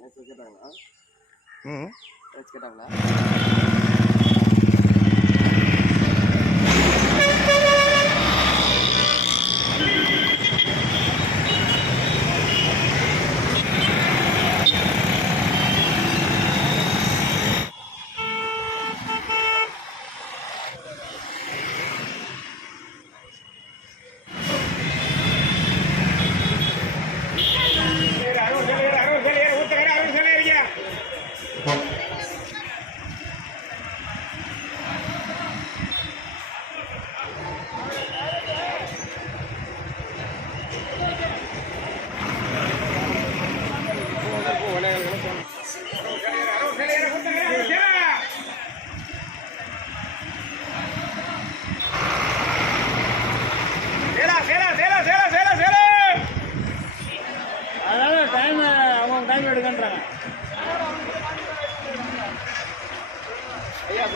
கேட்டாங்களா? ம். கேட்டாங்களா? டைம் எடுக்கன்றாங்க. ஐயா